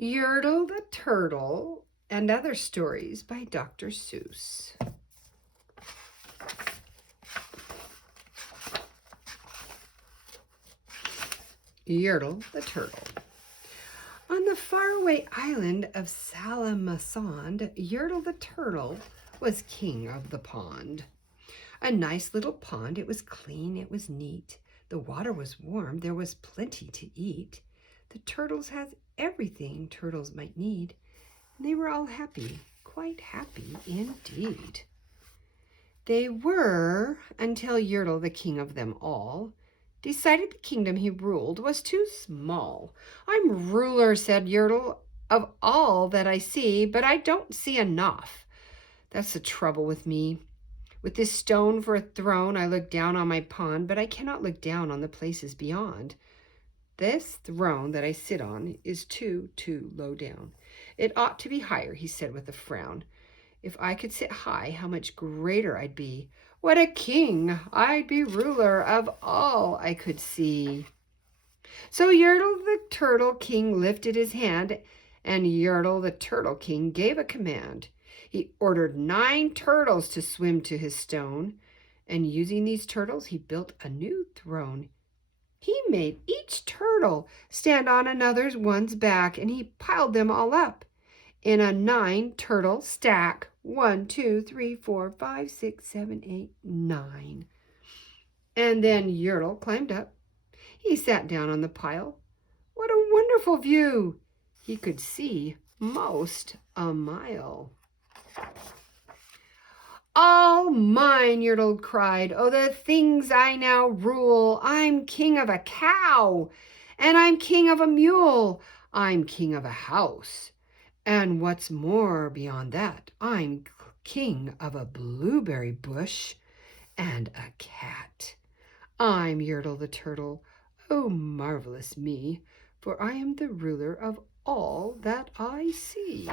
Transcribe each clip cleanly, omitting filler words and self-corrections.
Yertle the Turtle and Other Stories by Dr. Seuss. Yertle the Turtle. On the faraway island of Salamasond, Yertle the Turtle was king of the pond. A nice little pond. It was clean, it was neat. The water was warm, there was plenty to eat. The turtles had everything turtles might need. They were all happy, quite happy indeed. They were, until Yertle, the king of them all, decided the kingdom he ruled was too small. "I'm ruler," said Yertle, "of all that I see, but I don't see enough. That's the trouble with me. With this stone for a throne, I look down on my pond, but I cannot look down on the places beyond. This throne that I sit on is too low down. It ought to be higher," he said with a frown. "If I could sit high, how much greater I'd be. What a king! I'd be ruler of all I could see." So Yertle the Turtle King lifted his hand, and Yertle the Turtle King gave a command. He ordered 9 turtles to swim to his stone, and using these turtles, he built a new throne. He made each turtle stand on another one's back, and he piled them all up in a 9-turtle stack. 1, 2, 3, 4, 5, 6, 7, 8, 9. And then Yertle climbed up. He sat down on the pile. What a wonderful view! He could see most a mile. "All mine," Yertle cried. "Oh, the things I now rule. I'm king of a cow, and I'm king of a mule. I'm king of a house. And what's more beyond that, I'm king of a blueberry bush and a cat. I'm Yertle the Turtle. Oh, marvelous me, for I am the ruler of all that I see."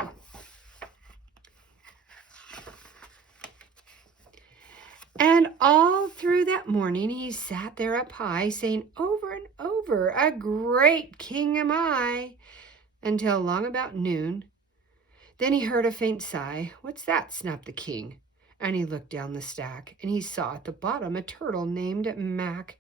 And all through that morning he sat there up high, saying over and over, "A great king am I," until long about noon. Then he heard a faint sigh. "What's that?" snapped the king. And he looked down the stack, and he saw at the bottom a turtle named Mack,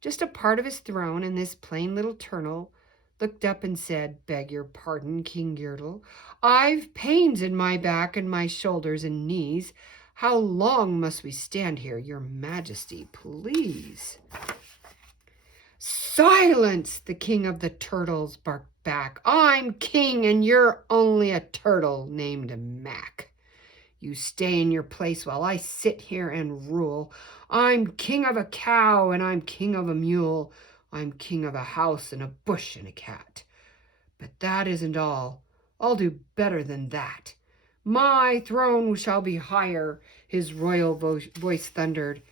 just a part of his throne, and this plain little turtle looked up and said, "Beg your pardon, King Yertle. I've pains in my back and my shoulders and knees. How long must we stand here, your majesty, please?" "Silence!" the king of the turtles barked back. "I'm king and you're only a turtle named Mack. You stay in your place while I sit here and rule. I'm king of a cow and I'm king of a mule. I'm king of a house and a bush and a cat. But that isn't all. I'll do better than that. My throne shall be higher," his royal voice thundered.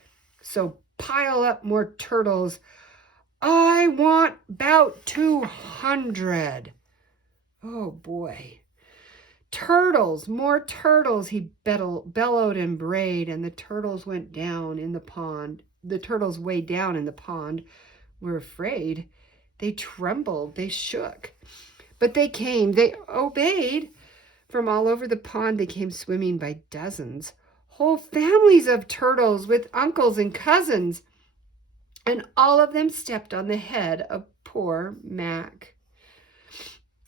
"So pile up more turtles. I want about 200. Oh boy. Turtles, more turtles," he bellowed and brayed, and the turtles went down in the pond. The turtles way down in the pond were afraid. They trembled, they shook. But they came, they obeyed. From all over the pond they came swimming by dozens. Whole families of turtles with uncles and cousins. And all of them stepped on the head of poor Mack.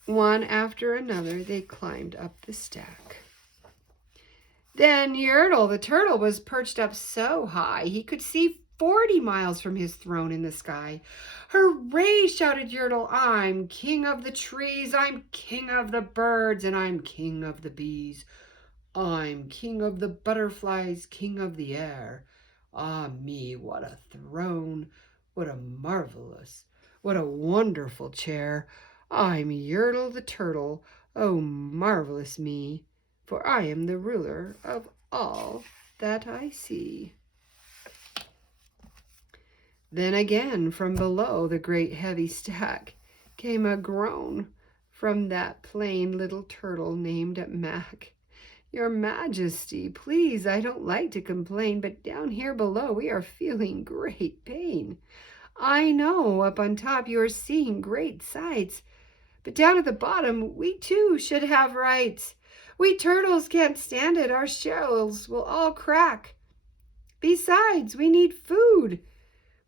One after another they climbed up the stack. Then Yertle the turtle was perched up so high he could see 40 miles from his throne in the sky. "Hooray!" shouted Yertle. "I'm king of the trees, I'm king of the birds, and I'm king of the bees. I'm king of the butterflies, king of the air. Ah me, what a throne, what a marvelous, what a wonderful chair. I'm Yertle the Turtle, oh marvelous me, for I am the ruler of all that I see." Then again from below the great heavy stack came a groan from that plain little turtle named Mack. "Your Majesty, please, I don't like to complain, but down here below we are feeling great pain. I know up on top you are seeing great sights, But down at the bottom, we too should have rights. We turtles can't stand it. Our shells will all crack. Besides, we need food.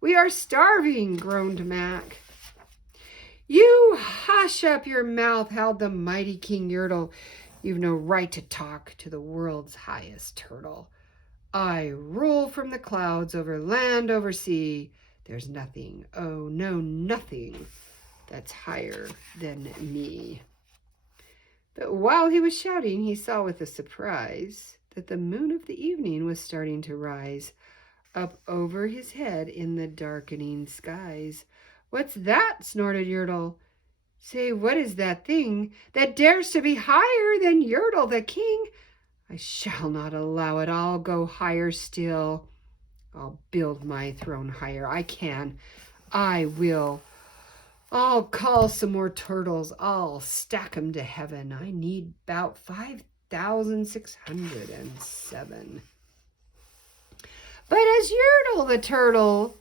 We are starving, groaned Mack. You hush up your mouth, howled the mighty King Yertle. You've no right to talk to the world's highest turtle. I rule from the clouds, over land, over sea. There's nothing, oh no, nothing that's higher than me. But while he was shouting, he saw with a surprise that the moon of the evening was starting to rise up over his head in the darkening skies. What's that? Snorted Yertle. Say, what is that thing that dares to be higher than Yertle the king? I shall not allow it. I'll go higher still. I'll build my throne higher. I can. I will. I'll call some more turtles. I'll stack 'em to heaven. I need about 5,607. But as Yertle the turtle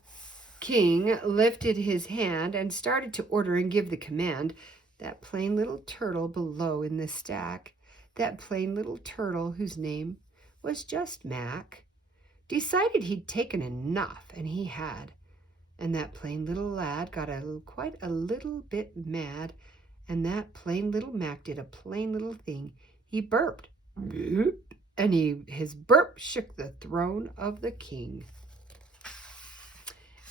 king lifted his hand and started to order and give the command, that plain little turtle below in the stack, that plain little turtle whose name was just Mack, decided he'd taken enough, and he had. And that plain little lad got quite a little bit mad, and that plain little Mack did a plain little thing. He burped, and his burp shook the throne of the king.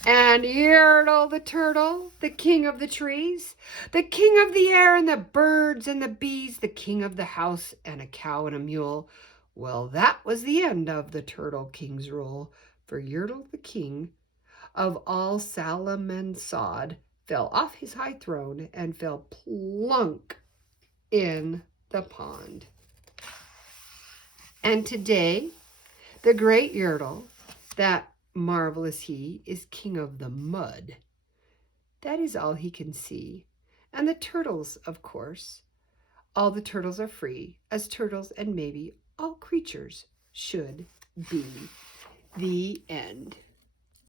And Yertle the turtle, the king of the trees, the king of the air and the birds and the bees, the king of the house and a cow and a mule. Well, that was the end of the turtle king's rule, for Yertle the king of all Salamansod fell off his high throne and fell plunk in the pond. And today, the great Yertle, that marvelous he, is king of the mud. That is all he can see. And the turtles, of course, all the turtles are free, as turtles and maybe all creatures should be. The end.